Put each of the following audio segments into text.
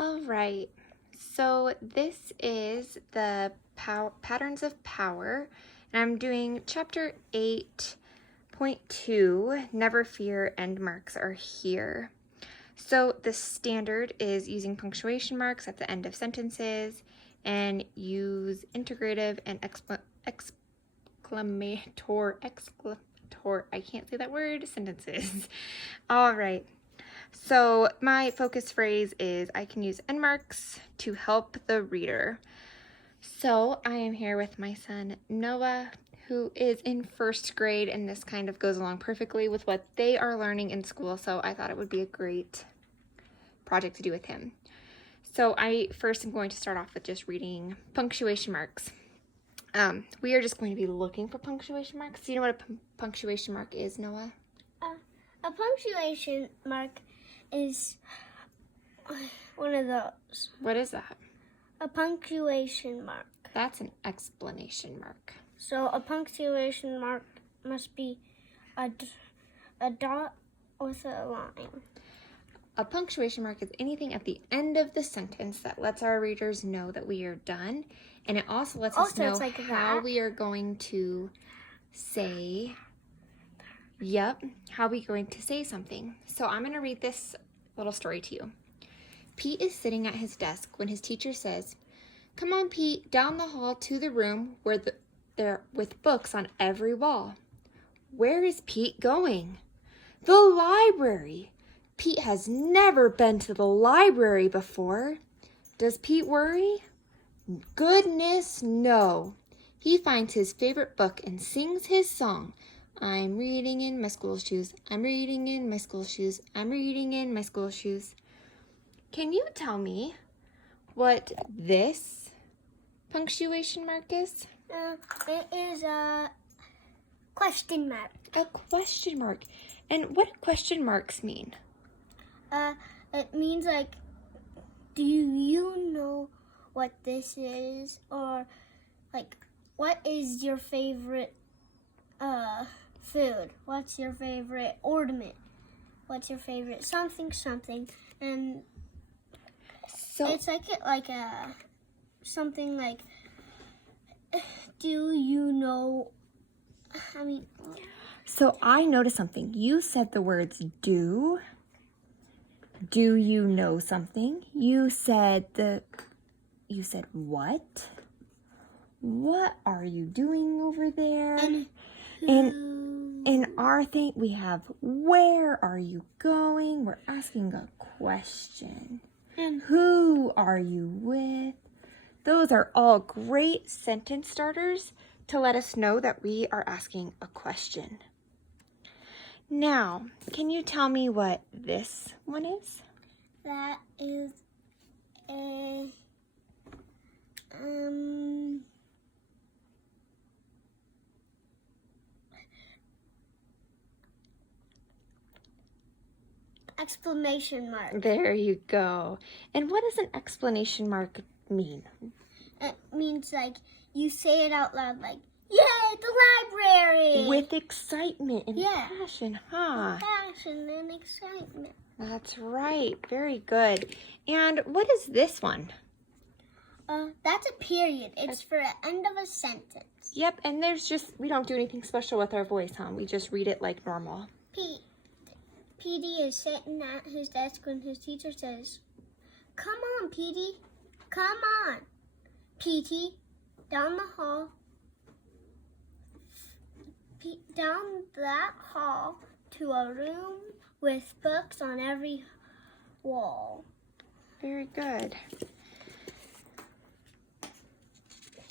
All right, so this is the Patterns of Power, and I'm doing chapter 8.2, Never Fear, End Marks Are Here. So the standard is using punctuation marks at the end of sentences and use integrative and exclamator, I can't say that word, sentences. All right. So my focus phrase is I can use end marks to help the reader. So I am here with my son Noah, who is in first grade, and this kind of goes along perfectly with what they are learning in school. So I thought it would be a great project to do with him. So I first am going to start off with just reading punctuation marks. We are just going to be looking for punctuation marks. Do you know what a punctuation mark is, Noah? A punctuation mark is one of those. What is that? A punctuation mark. That's an explanation mark. So a punctuation mark must be a dot with a line. A punctuation mark is anything at the end of the sentence that lets our readers know that we are done. And it also lets us know how we are going to say, how we going to say something. So I'm going to read this little story to you. Pete is sitting at his desk when his teacher says, "Come on, Pete, down the hall to the room where there with books on every wall." Where is Pete going? The library. Pete has never been to the library before. Does Pete worry? Goodness, no. He finds his favorite book and sings his song. I'm reading in my school shoes. I'm reading in my school shoes. I'm reading in my school shoes. Can you tell me what this punctuation mark is? It is a question mark. A question mark. And what do question marks mean? It means like, do you know what this is? Or like, what is your favorite food? What's your favorite ornament? What's your favorite something? And So it's like something like, do you know? So I noticed something. You said the words do. Do you know something? You said what? What are you doing over there? And in our thing, we have where are you going? We're asking a question. And Who are you with? Those are all great sentence starters to let us know that we are asking a question. Now, can you tell me what this one is? that is a exclamation mark. There you go. And what does an exclamation mark mean? It means like you say it out loud, like, "Yay, the library!" With excitement and Yeah. passion, huh? Passion and excitement. That's right. Very good. And what is this one? That's a period. It's for the end of a sentence. Yep, and we don't do anything special with our voice, huh? We just read it like normal. PD is sitting at his desk when his teacher says, "Come on, PD. Come on. PT, down the hall. Down that hall to a room with books on every wall." Very good.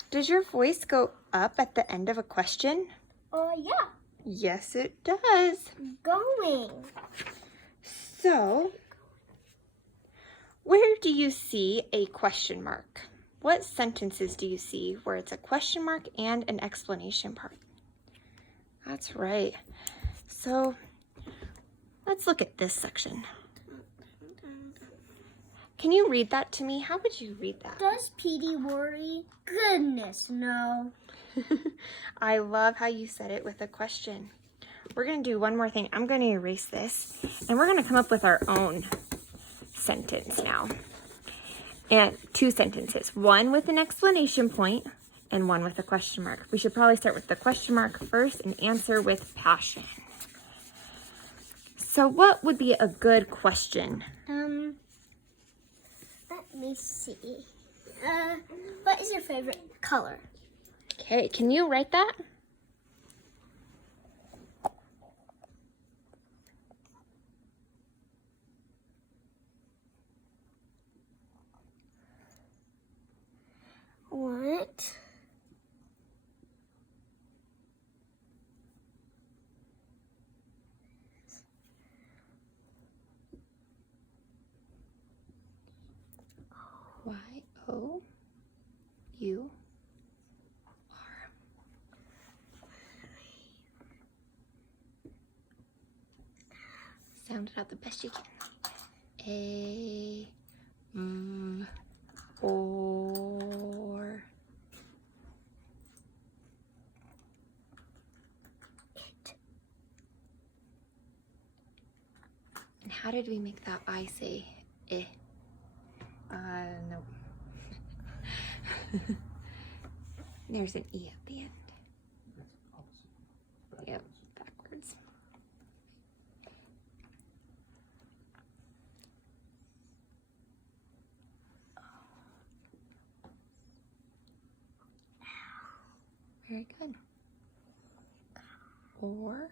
Does your voice go up at the end of a question? Yeah. Yes, it does. Going. So, where do you see a question mark? What sentences do you see where it's a question mark and an explanation mark? That's right. So, let's look at this section. Can you read that to me? How would you read that? Does PD worry? Goodness, no. I love how you said it with a question. We're going to do one more thing. I'm going to erase this, and we're going to come up with our own sentence now. And 2 sentences, one with an exclamation point and one with a question mark. We should probably start with the question mark first and answer with passion. So what would be a good question? Let me see. What is your favorite color? Okay, can you write that? What? Y-O-U-R. Sound it out the best you can. A-V-O-R. And how did we make that I say eh? No. There's an E at the end. Yep, backwards. Very good. Or.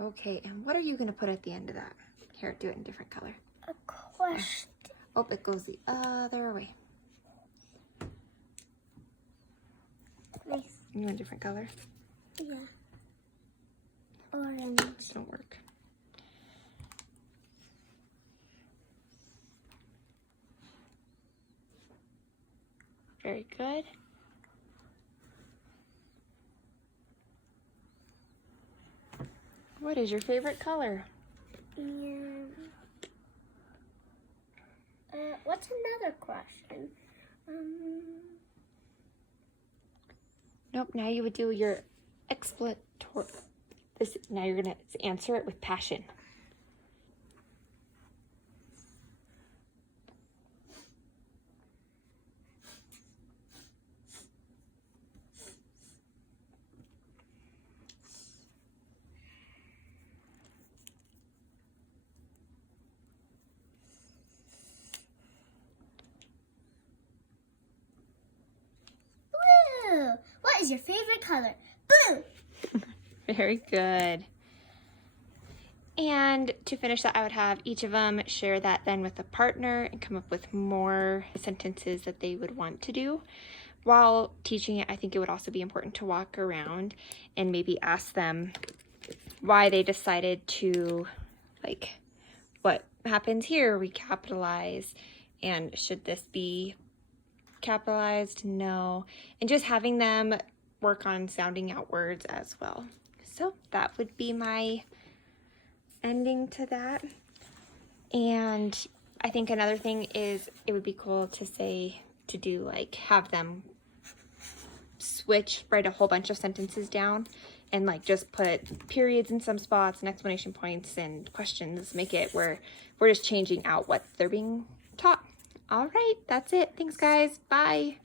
Okay, and what are you going to put at the end of that? Here, do it in a different color. A question. Oh, it goes the other way. Nice. You want a different color? Yeah. Orange. Don't work. Very good. What is your favorite color? What's another question? Nope, now you would do your explanatory. Now you're going to answer it with passion. Blue. What is your favorite color? Blue. Very good. And to finish that, I would have each of them share that then with a partner and come up with more sentences that they would want to do. While teaching it, I think it would also be important to walk around and maybe ask them why they decided to, like, what happens here, we capitalize, and should this be capitalized? No. And just having them work on sounding out words as well. So that would be my ending to that. And I think another thing is it would be cool to say, to do like, have them switch, write a whole bunch of sentences down and like just put periods in some spots and exclamation points and questions, make it where we're just changing out what they're being taught. All right, that's it. Thanks guys. Bye.